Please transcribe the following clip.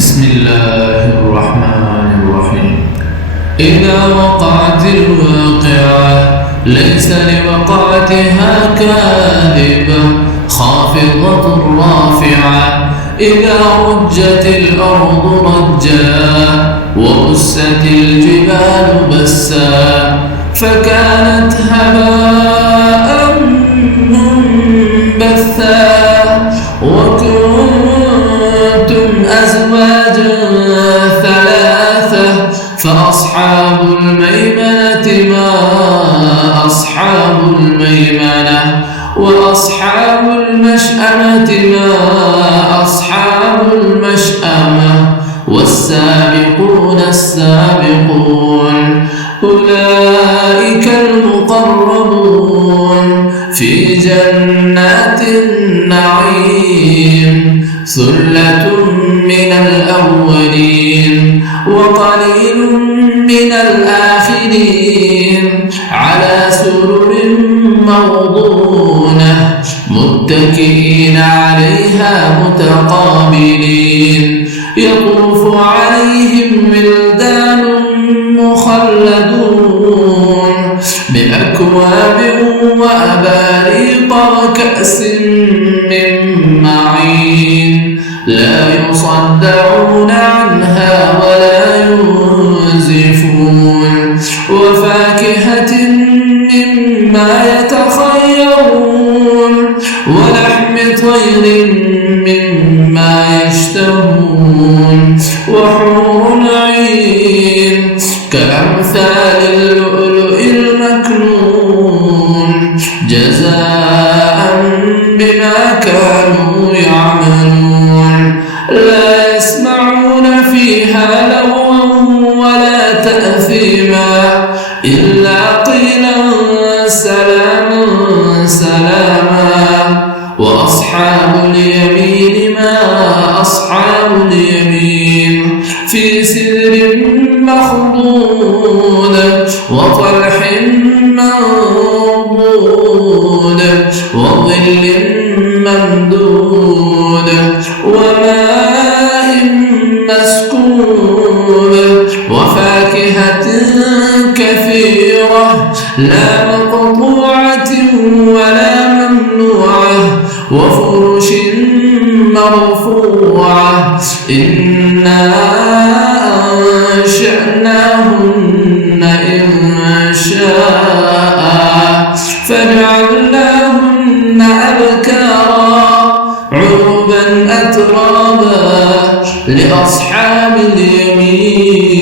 بسم الله الرحمن الرحيم. إذا وقعت الواقعة ليس لوقعتها كاذبة خافضة رافعة. إذا رجت الأرض رجا وبست الجبال بسا فكانت هباء منبثا وكنتم أزواجا ثلاثة فأصحاب الميمنة ما أصحاب الميمنة وأصحاب المشأمة ما أصحاب المشأمة والسابقون السابقون أولئك المقربون في جنات النعيم ثلة من الأولين وقليل من الآخرين على سرر موضونة متكئين عليها متقابلين يطوف عليهم ولدان مخلدون بأكواب وأباريق وكأس من معين لا يصدعون عنها ولا ينزفون وفاكهة مما يتخيرون ولحم طير مما يشتهون وحور عين كأمثال اللؤلؤ المكنون جزاء بما كانوا يعملون لا يسمعون فيها لغوا ولا تأثيما إلا قيلا سلاما سلاما وأصحاب اليمين ما أصحاب اليمين في سدر مخضود وطلح منضود وظل ممدود وماء مسكوب وفاكهة كثيرة لا مقطوعة ولا ممنوعة وفرش مرفوعة إنا أنشأناهن إنشاء فجعلناهن أبكارا عربا أترابا لأصحاب اليمين